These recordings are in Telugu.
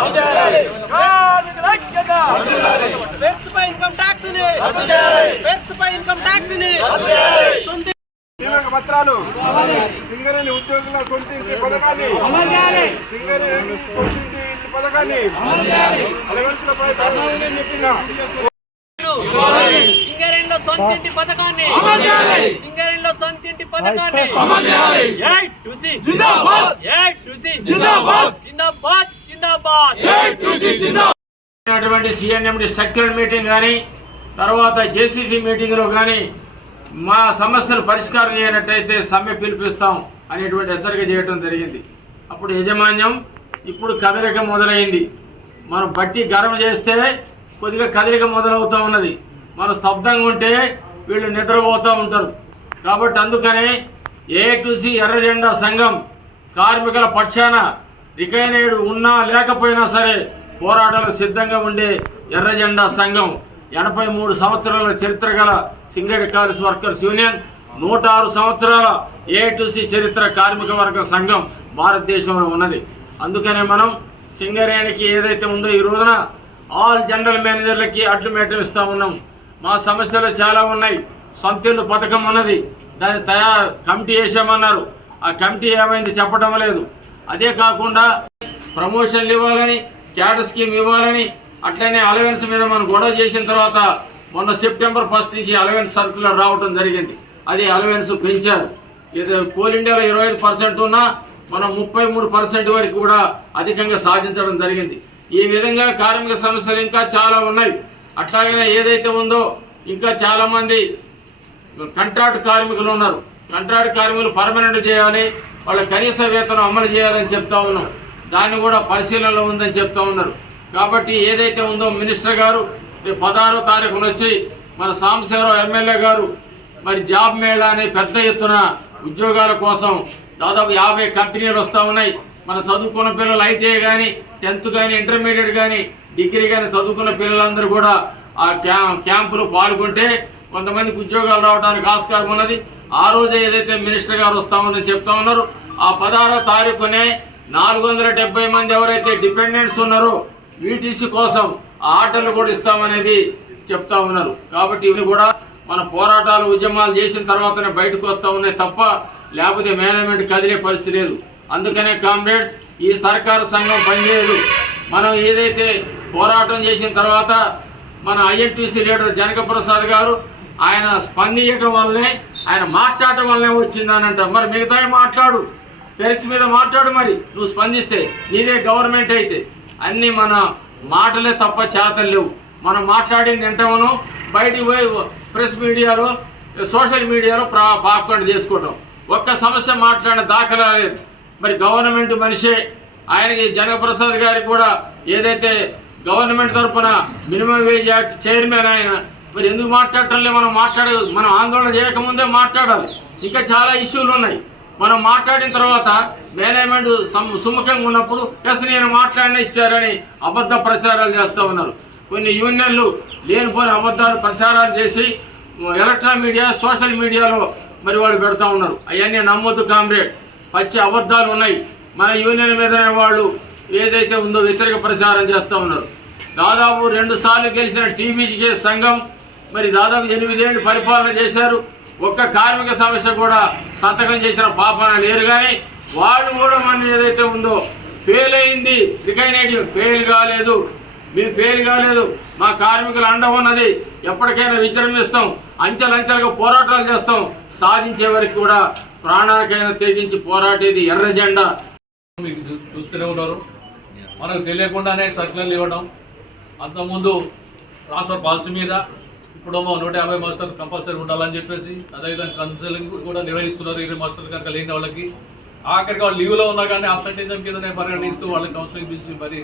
కార్మికుల ఐక్యత పెన్స్ పై ఇన్కమ్ ట్యాక్స్ని పెన్స్ పై ఇన్కమ్ ట్యాక్స్ని సొంత పత్రాలు. సింగరేణి ఉద్యోగుల సొంత ఇంటి పథకాన్ని సింగరేణి సొంత ఇంటి ఇంటి పథకాన్ని అలవంతులపై ధర్నాలనే చెప్పిన. సింగరేణిలో సొంతింటి పథకాన్ని. పథకాన్ని ఏయ్ టుసి. ఏయ్ టుసి. జిందాబాద్. జిందాబాద్ అటువంటి సిఎన్ఎండి స్ట్రక్చరల్ మీటింగ్ కానీ తర్వాత జేసీసీ మీటింగ్లో కానీ మా సమస్యలు పరిష్కారం చేయనట్టయితే సమ్మె పిలిపిస్తాం అనేటువంటి హెచ్చరిక చేయడం జరిగింది. అప్పుడు యజమాన్యం ఇప్పుడు కదలిక మొదలైంది. మనం బట్టి గర్వం చేస్తే కొద్దిగా కదలిక మొదలవుతూ ఉన్నది. మనం స్తబ్దంగా ఉంటే వీళ్ళు నిద్రపోతూ ఉంటారు. కాబట్టి అందుకనే ఏ ఎర్రజెండా ఎర్ర జెండా సంఘం కార్మికుల పక్షాన రికైనేడు ఉన్నా లేకపోయినా సరే పోరాటాలకు సిద్ధంగా ఉండే ఎర్ర జెండా సంఘం ఎనభై మూడు సంవత్సరాల చరిత్ర గల సింగడి కాల్స్ వర్కర్స్ యూనియన్ నూట ఆరు సంవత్సరాల ఏ చరిత్ర కార్మిక వర్గ సంఘం భారతదేశంలో ఉన్నది. అందుకనే మనం సింగరేణికి ఏదైతే ఉందో ఈ రోజున ఆల్ జనరల్ మేనేజర్లకి అడ్లుమేటం ఇస్తూ ఉన్నాం. మా సమస్యలు చాలా ఉన్నాయి. సొంతిల్లు పథకం అన్నది. దాన్ని తయారు కమిటీ వేసామన్నారు ఆ కమిటీ ఏమైంది చెప్పడం లేదు. అదే కాకుండా ప్రమోషన్లు ఇవ్వాలని క్యాడర్ స్కీమ్ ఇవ్వాలని అట్లనే అలవెన్స్ మీద మనం గొడవ చేసిన తర్వాత మొన్న సెప్టెంబర్ ఫస్ట్ నుంచి అలవెన్స్ సర్కులర్ రావడం జరిగింది. అది అలవెన్స్ పెంచారు. ఇది కోల్ ఇండియాలో ఇరవై ఐదు పర్సెంట్ ఉన్నా మనం ముప్పై మూడు పర్సెంట్ వరకు కూడా అధికంగా సాధించడం జరిగింది. ఈ విధంగా కార్మిక సమస్యలు ఇంకా చాలా ఉన్నాయి. అట్లాగనే ఏదైతే ఉందో ఇంకా చాలామంది కంట్రాక్ట్ కార్మికులు ఉన్నారు. కంట్రాక్ట్ కార్మికులు పర్మనెంట్ చేయాలి వాళ్ళ కనీస వేతనం అమలు చేయాలని చెప్తా ఉన్నాం. దాన్ని కూడా పరిశీలనలో ఉందని చెప్తా ఉన్నారు. కాబట్టి ఏదైతే ఉందో మినిస్టర్ గారు రేపు పదహారో తారీఖున వచ్చి మన సాంబశివరావు ఎమ్మెల్యే గారు మరి జాబ్ మేళా అనే పెద్ద ఎత్తున ఉద్యోగాల కోసం దాదాపు యాభై కంపెనీలు వస్తూ ఉన్నాయి. మన చదువుకున్న పిల్లలు ఐటీఐ కానీ టెన్త్ కానీ ఇంటర్మీడియట్ కానీ డిగ్రీ కానీ చదువుకున్న పిల్లలందరూ కూడా ఆ క్యా క్యాంపులో పాల్గొంటే కొంతమందికి ఉద్యోగాలు రావడానికి ఆస్కారం ఉన్నది. ఆ రోజే ఏదైతే మినిస్టర్ గారు వస్తామని చెప్తా ఉన్నారు ఆ పదహారో తారీఖునే నాలుగు వందల డెబ్బై మంది ఎవరైతే డిపెండెంట్స్ ఉన్నారో వీటీసీ కోసం ఆటలు కూడా ఇస్తామనేది చెప్తా ఉన్నారు. కాబట్టి ఇవి కూడా మన పోరాటాలు ఉద్యమాలు చేసిన తర్వాతనే బయటకు వస్తా ఉన్నాయి తప్ప లేకపోతే మేనేజ్మెంట్ కదిలే పరిస్థితి లేదు. అందుకనే కామ్రేడ్స్ ఈ సర్కారు సంఘం పనిచేయదు. మనం ఏదైతే పోరాటం చేసిన తర్వాత మన ఐఎన్టీసీ లీడర్ జనకప్రసాద్ గారు ఆయన స్పందించటం వల్లనే ఆయన మాట్లాడటం వల్లనే వచ్చిందని అంటారు మరి మిగతా మాట్లాడు. పెరిక్స్ మీద మాట్లాడు మరి. నువ్వు స్పందిస్తే నీదే గవర్నమెంట్ అయితే. అన్నీ మన మాటలే తప్ప చేతలు లేవు. మనం మాట్లాడింది వింటామను బయటికి పోయి ప్రెస్ మీడియాలో సోషల్ మీడియాలో ప్రా పాపుకొని చేసుకోవటం ఒక్క సమస్య మాట్లాడిన దాఖలా లేదు. మరి గవర్నమెంట్ మనిషే. ఆయనకి జనప్రసాద్ గారికి కూడా ఏదైతే గవర్నమెంట్ తరఫున మినిమం వేజ్ యాక్ట్ చైర్మన్ ఆయన మరి ఎందుకు మాట్లాడటంలే మనం మాట్లాడ మనం ఆందోళన చేయకముందే మాట్లాడాలి. ఇంకా చాలా ఇష్యూలు ఉన్నాయి. మనం మాట్లాడిన తర్వాత మేనేజ్మెంట్ సుముఖంగా ఉన్నప్పుడు ఎస్ నేను మాట్లాడిన ఇచ్చారని అబద్ధ ప్రచారాలు చేస్తూ ఉన్నారు. కొన్ని యూనియన్లు లేనిపోని అబద్ధాలు ప్రచారాలు చేసి ఎలక్ట్రానిక్ మీడియా సోషల్ మీడియాలో మరి వాళ్ళు పెడతా ఉన్నారు. అవన్నీ నమ్మొద్దు కామ్రేడ్. పచ్చి అబద్ధాలు ఉన్నాయి. మన యూనియన్ మీదనే వాళ్ళు ఏదైతే ఉందో వ్యతిరేక ప్రచారం చేస్తూ ఉన్నారు. దాదాపు రెండు సార్లు గెలిచిన టీబీజీకే సంఘం మరి దాదాపు ఎనిమిదేళ్ళు పరిపాలన చేశారు. ఒక్క కార్మిక సమస్య కూడా సంతకం చేసిన పాపన లేరు కానీ వాళ్ళు కూడా మన ఏదైతే ఉందో ఫెయిల్ అయింది. రికైనేటివ్ ఫెయిల్ కాలేదు. మీరు ఫెయిల్ కాలేదు. మా కార్మికులు అండ ఉన్నది. ఎప్పటికైనా విజృంభిస్తాం. అంచెలంచెలుగా పోరాటాలు చేస్తాం. సాధించే వరకు కూడా ప్రాణాలకైనా తెగించి పోరాటేది ఎర్ర జెండా. మీకు చూస్తూనే ఉన్నారు. మనకు తెలియకుండానే సర్కులర్లు ఇవ్వడం అంతకుముందు ట్రాన్స్ఫర్ పాలసీ మీద ఇప్పుడేమో నూట యాభై మాస్టర్లు కంపల్సరీ ఉండాలని చెప్పేసి అదేవిధంగా కౌన్సిలింగ్ కూడా నిర్వహిస్తున్నారు ఇరవై మాస్టర్లు కనుక లేని వాళ్ళకి. ఆఖరికి వాళ్ళు లీవ్లో ఉన్నా కానీ అబ్సెంటిజం కిందనే పరిగణిస్తూ వాళ్ళకి కౌన్సిలింగ్ పిలిచి మరి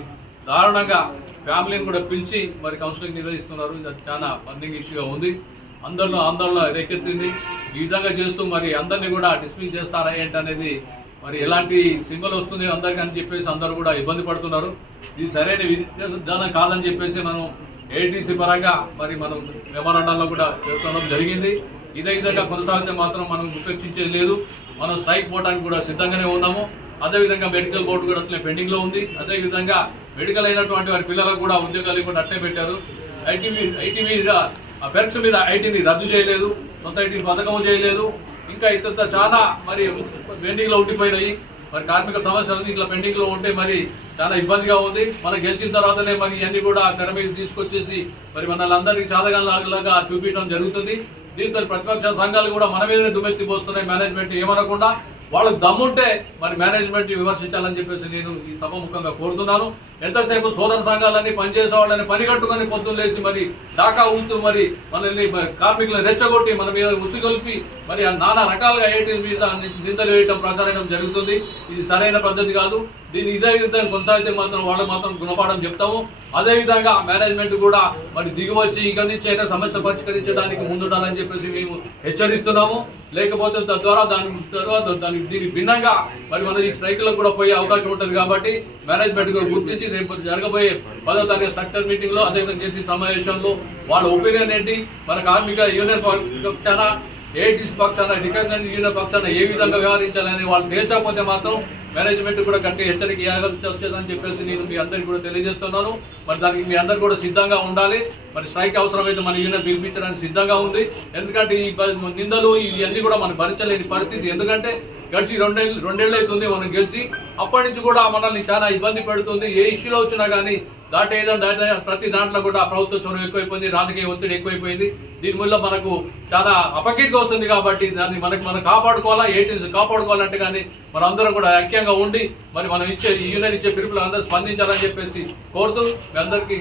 దారుణంగా ఫ్యామిలీని కూడా పిలిచి మరి కౌన్సిలింగ్ నిర్వహిస్తున్నారు. ఇది చాలా ఫండింగ్ ఇష్యూగా ఉంది. అందరిలో ఆందోళన రేకెత్తింది. ఈ విధంగా చేస్తూ మరి అందరినీ కూడా డిస్మిస్ చేస్తారా ఏంటి అనేది మరి ఎలాంటి సింబల్ వస్తుంది అందరికీ అని చెప్పేసి అందరూ కూడా ఇబ్బంది పడుతున్నారు. ఇది సరైన విధానం కాదని చెప్పేసి మనం ఏటీసీ పరంగా మరి మనం మెమరాండంలో కూడా పేర్కొనడం జరిగింది. ఇదే విధంగా కొనసాగితే మాత్రం మనం ఉపేక్షించేది లేదు. మనం స్ట్రైక్ పోవడానికి కూడా సిద్ధంగానే ఉన్నాము. అదేవిధంగా మెడికల్ బోర్డు కూడా అట్లే పెండింగ్లో ఉంది. అదేవిధంగా మెడికల్ అయినటువంటి వారి పిల్లలకు కూడా ఉద్యోగాలు కూడా అట్టే పెట్టారు. ఐటీవీ ఐటీ మీద పెర్క్స్ మీద ఐటీని రద్దు చేయలేదు. సొంత ఐటీ పథకం చేయలేదు. ఇంకా ఇతర చాలా మరి పెండింగ్లో ఉండిపోయినాయి. మరి కార్మిక సమస్యలు ఇట్లా పెండింగ్లో ఉంటే మరి చాలా ఇబ్బందిగా ఉంది. మనం గెలిచిన తర్వాతనే మరి ఇవన్నీ కూడా తెర మీద తీసుకొచ్చేసి మరి మనల్ని చాలాగా చూపించడం జరుగుతుంది. దీంతో ప్రతిపక్ష సంఘాలు కూడా మన మీదనే దుమ్మెత్తి పోస్తున్నాయి మేనేజ్మెంట్ ఏమనకుండా. వాళ్ళకు దమ్ముంటే మరి మేనేజ్మెంట్ విమర్శించాలని చెప్పేసి నేను ఈ సభ ముఖంగా కోరుతున్నాను. ఎంతసేపు సోదర సంఘాలన్నీ పనిచేసే వాళ్ళని పని కట్టుకొని పొద్దున్న లేచి మరి దాకా ఉంటూ మరి మనల్ని కార్మికులను రెచ్చగొట్టి మన మీద ఉసిగొల్పి మరి నానా రకాలుగా ఏటి మీద నిందలు వేయటం ప్రచారం జరుగుతుంది. ఇది సరైన పద్ధతి కాదు. దీన్ని ఇదే విధంగా కొనసాగితే మాత్రం వాళ్ళు మాత్రం గుణపాఠం చెప్తాము. అదేవిధంగా మేనేజ్మెంట్ కూడా మరి దిగువచ్చి ఇక నుంచి అయినా సమస్య పరిష్కరించడానికి ముందుండాలని చెప్పేసి మేము హెచ్చరిస్తున్నాము. లేకపోతే తద్వారా దాని తర్వాత దానికి దీనికి భిన్నంగా మరి మన ఈ స్ట్రైక్లకు కూడా పోయే అవకాశం ఉంటుంది కాబట్టి మేనేజ్మెంట్ కూడా గుర్తించి రేపు జరగబోయే పదో తరగతి స్ట్రక్చర్ మీటింగ్లో అదేవిధంగా చేసే సమావేశంలో వాళ్ళ ఒపీనియన్ ఏంటి? మన కార్మిక యూనియన్ పక్షాన ఏటీసీ పక్షాన రికగ్నైజ్ యూనియన్ పక్షాన ఏ విధంగా వ్యవహరించాలని వాళ్ళు తేల్చకపోతే మాత్రం మేనేజ్మెంట్ కూడా గట్టి హెచ్చరిక ఇవ్వాల్సి వచ్చేదని చెప్పేసి నేను మీ అందరికీ కూడా తెలియజేస్తున్నాను. మరి దానికి మీ అందరు కూడా సిద్ధంగా ఉండాలి. మరి స్ట్రైక్ అవసరమైతే మన యూనియన్ పిలిపించడానికి సిద్ధంగా ఉంది. ఎందుకంటే ఈ నిందలు ఇవన్నీ కూడా మనం భరించలేని పరిస్థితి. ఎందుకంటే గడిచి రెండేళ్ళు రెండేళ్ళు అవుతుంది మనం గెలిచి. అప్పటి నుంచి కూడా మనల్ని చాలా ఇబ్బంది పెడుతుంది. ఏ ఇష్యూలో వచ్చినా కానీ దాటి ఏదైనా దాంట్లో ప్రతి దాంట్లో కూడా ప్రభుత్వ చొరవ ఎక్కువైపోయింది రాజకీయ ఒత్తిడి ఎక్కువైపోయింది. దీని వల్ల మనకు చాలా అపకీర్తి వస్తుంది కాబట్టి దాన్ని మనకి మనం కాపాడుకోవాలా ఏటీఎస్ కాపాడుకోవాలంటే కానీ మనందరం కూడా ఐక్యంగా ఉండి మరి మనం ఇచ్చే ఈ యూనియన్ ఇచ్చే పిలుపులు అందరూ స్పందించాలని చెప్పేసి కోరుతూ మీ అందరికీ